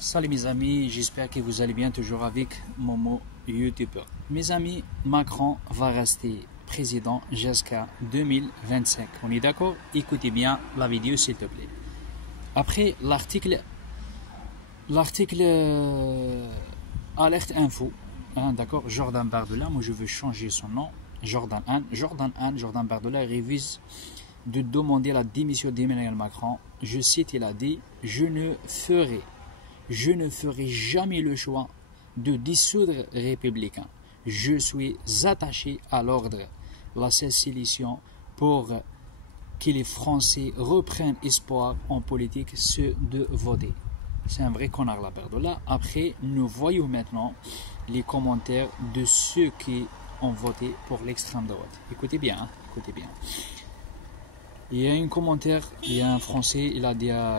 Salut mes amis, j'espère que vous allez bien toujours avec Momo YouTuber. Mes amis, Macron va rester président jusqu'à 2025. On est d'accord? Écoutez bien la vidéo s'il te plaît. Après l'article Alerte Info, hein, d'accord, Jordan Bardella, moi je veux changer son nom, Jordan Bardella révise de demander la démission d'Emmanuel Macron. Je cite, il a dit, je ne ferai jamais le choix de dissoudre républicain. Je suis attaché à l'ordre, la sécession pour que les Français reprennent espoir en politique, ceux de voter. C'est un vrai connard la Bardella. Après, nous voyons maintenant les commentaires de ceux qui ont voté pour l'extrême droite. Écoutez bien, hein, écoutez bien. Il y a un commentaire, il y a un Français, il a bien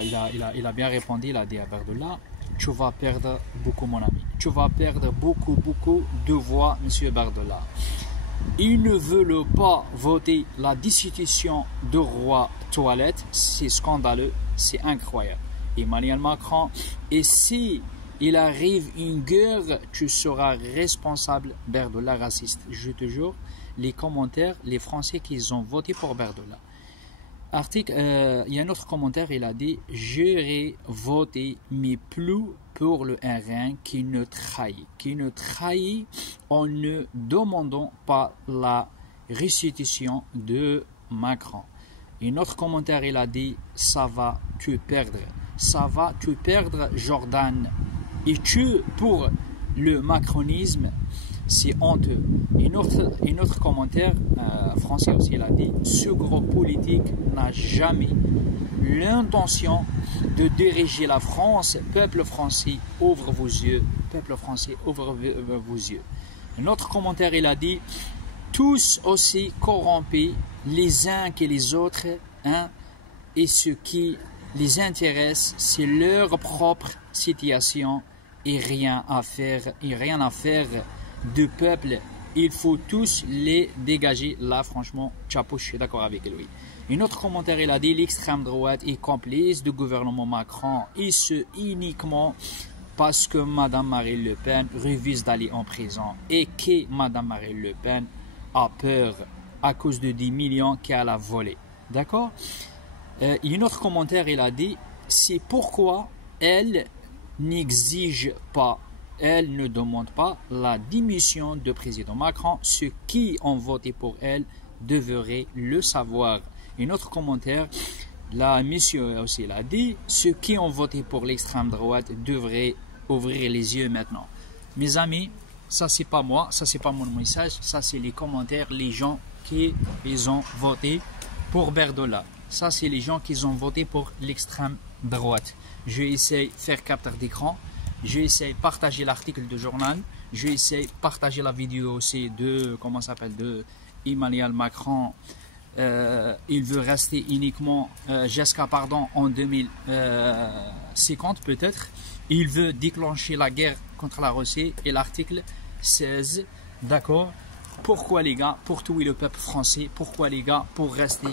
répondu, il a dit à Bardella, tu vas perdre beaucoup mon ami, tu vas perdre beaucoup de voix, monsieur Bardella. Ils ne veulent pas voter la destitution de roi toilette, c'est scandaleux, c'est incroyable. Emmanuel Macron, et si il arrive une guerre, tu seras responsable, Bardella raciste. Je te jure, les commentaires, les Français qui ont voté pour Bardella. Il y a un autre commentaire, il a dit « J'aurais voté, mais plus pour le RN qui nous trahit en ne demandant pas la restitution de Macron. » Un autre commentaire, il a dit « Ça va te perdre, Jordan. Et tu, pour le macronisme, c'est honteux. » Un autre commentaire français aussi, il a dit « Ce groupe politique n'a jamais l'intention de diriger la France. Peuple français, ouvre vos yeux. Peuple français, ouvre vos yeux. » Un autre commentaire, il a dit « Tous aussi corrompus les uns que les autres, hein, et ce qui les intéresse, c'est leur propre situation et rien à faire de peuple. Il faut tous les dégager. » Là, franchement, chapeau, je suis d'accord avec lui. Un autre commentaire, il a dit l'extrême droite est complice du gouvernement Macron et ce uniquement parce que Madame Marine Le Pen refuse d'aller en prison et que Madame Marine Le Pen a peur à cause de 10 millions qu'elle a volé. D'accord? Un autre commentaire, il a dit c'est pourquoi elle n'exige pas, elle ne demande pas la démission du président Macron. Ceux qui ont voté pour elle devraient le savoir. Un autre commentaire, là, monsieur aussi l'a dit, ceux qui ont voté pour l'extrême droite devraient ouvrir les yeux maintenant. Mes amis, ça c'est pas moi, ça c'est pas mon message, ça c'est les commentaires, les gens qui ils ont voté pour Bardella. Ça c'est les gens qui ont voté pour l'extrême droite. Je essaie de faire capteur d'écran, je essaie de partager l'article de journal, je essaie de partager la vidéo aussi de, comment ça s'appelle, de Emmanuel Macron. Il veut rester uniquement jusqu'à en 2050 peut-être. Il veut déclencher la guerre contre la Russie et l'article 16. D'accord? Pourquoi les gars? Pour tuer le peuple français? Pourquoi les gars? Pour rester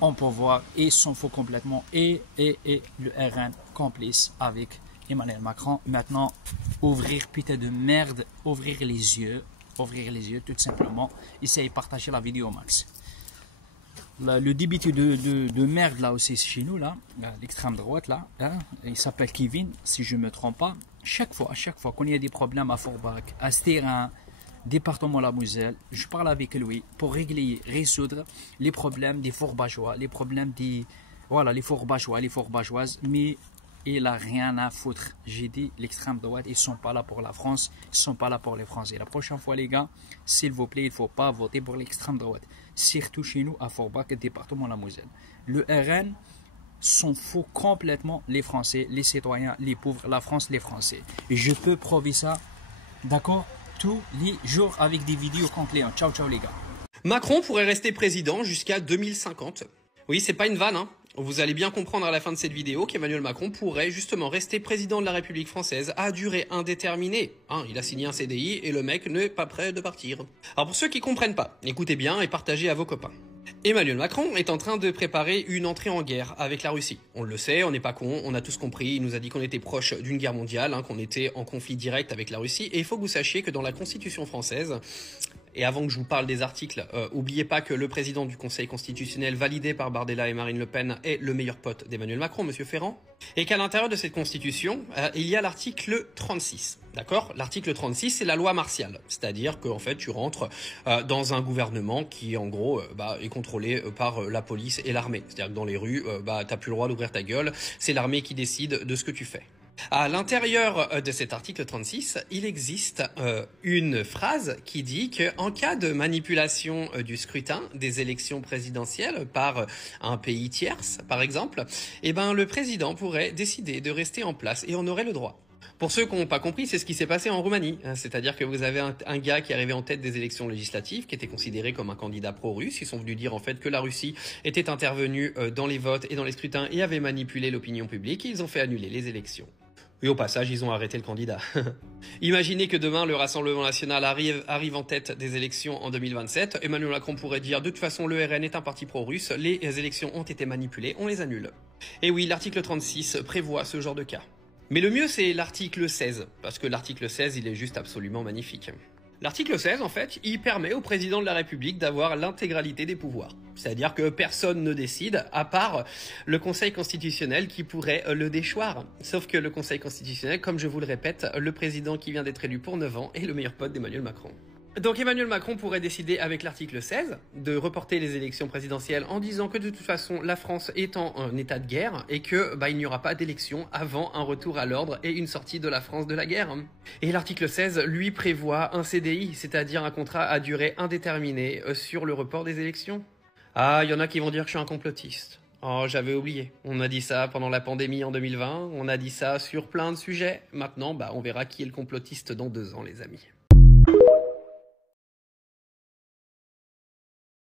en pouvoir et s'en fout complètement. Et le RN complice avec Emmanuel Macron. Maintenant, ouvrir putain de merde, ouvrir les yeux tout simplement. Essayez de partager la vidéo max. Là, le député de merde là aussi chez nous là, l'extrême droite là, hein, il s'appelle Kevin si je me trompe pas. Chaque fois qu'on y a des problèmes à Forbach, à Stérin, département la Moselle, je parle avec lui pour résoudre les problèmes des Forbachois, les problèmes des les Forbachois, les Forbachoises, mais il a rien à foutre. J'ai dit l'extrême droite, ils sont pas là pour la France, ils sont pas là pour les Français. La prochaine fois les gars, s'il vous plaît, il faut pas voter pour l'extrême droite. Surtout chez nous à Forbach, département la Moselle. Le RN s'en fout complètement les Français, les citoyens, les pauvres, la France, les Français. Et je peux prouver ça, d'accord, tous les jours avec des vidéos concluantes. Ciao, ciao les gars. Macron pourrait rester président jusqu'à 2050. Oui, c'est pas une vanne, hein. Vous allez bien comprendre à la fin de cette vidéo qu'Emmanuel Macron pourrait justement rester président de la République française à durée indéterminée. Hein, il a signé un CDI et le mec n'est pas prêt de partir. Alors pour ceux qui comprennent pas, écoutez bien et partagez à vos copains. Emmanuel Macron est en train de préparer une entrée en guerre avec la Russie. On le sait, on n'est pas con, on a tous compris, il nous a dit qu'on était proche d'une guerre mondiale, qu'on était en conflit direct avec la Russie, et il faut que vous sachiez que dans la Constitution française, et avant que je vous parle des articles, oubliez pas que le président du Conseil constitutionnel validé par Bardella et Marine Le Pen est le meilleur pote d'Emmanuel Macron, Monsieur Ferrand, et qu'à l'intérieur de cette Constitution, il y a l'article 36. D'accord ? L'article 36, c'est la loi martiale, c'est-à-dire qu'en fait, tu rentres dans un gouvernement qui, en gros, est contrôlé par la police et l'armée. C'est-à-dire que dans les rues, t'as plus le droit d'ouvrir ta gueule, c'est l'armée qui décide de ce que tu fais. À l'intérieur de cet article 36, il existe une phrase qui dit qu'en cas de manipulation du scrutin des élections présidentielles par un pays tierce, par exemple, le président pourrait décider de rester en place et en aurait le droit. Pour ceux qui n'ont pas compris, c'est ce qui s'est passé en Roumanie. C'est-à-dire que vous avez un gars qui est arrivé en tête des élections législatives, qui était considéré comme un candidat pro-russe. Ils sont venus dire en fait que la Russie était intervenue dans les votes et dans les scrutins et avait manipulé l'opinion publique. Et ils ont fait annuler les élections. Et au passage, ils ont arrêté le candidat. Imaginez que demain, le Rassemblement National arrive en tête des élections en 2027. Emmanuel Macron pourrait dire, de toute façon, le RN est un parti pro-russe, les élections ont été manipulées, on les annule. Et oui, l'article 36 prévoit ce genre de cas. Mais le mieux, c'est l'article 16, parce que l'article 16, il est juste absolument magnifique. L'article 16, en fait, il permet au président de la République d'avoir l'intégralité des pouvoirs. C'est-à-dire que personne ne décide, à part le Conseil constitutionnel qui pourrait le déchoir. Sauf que le Conseil constitutionnel, comme je vous le répète, le président qui vient d'être élu pour 9 ans est le meilleur pote d'Emmanuel Macron. Donc Emmanuel Macron pourrait décider avec l'article 16 de reporter les élections présidentielles en disant que de toute façon la France est en état de guerre et que il n'y aura pas d'élection avant un retour à l'ordre et une sortie de la France de la guerre. Et l'article 16 lui prévoit un CDI, c'est-à-dire un contrat à durée indéterminée sur le report des élections. Ah, il y en a qui vont dire que je suis un complotiste. Oh, j'avais oublié. On a dit ça pendant la pandémie en 2020, on a dit ça sur plein de sujets. Maintenant, on verra qui est le complotiste dans 2 ans, les amis.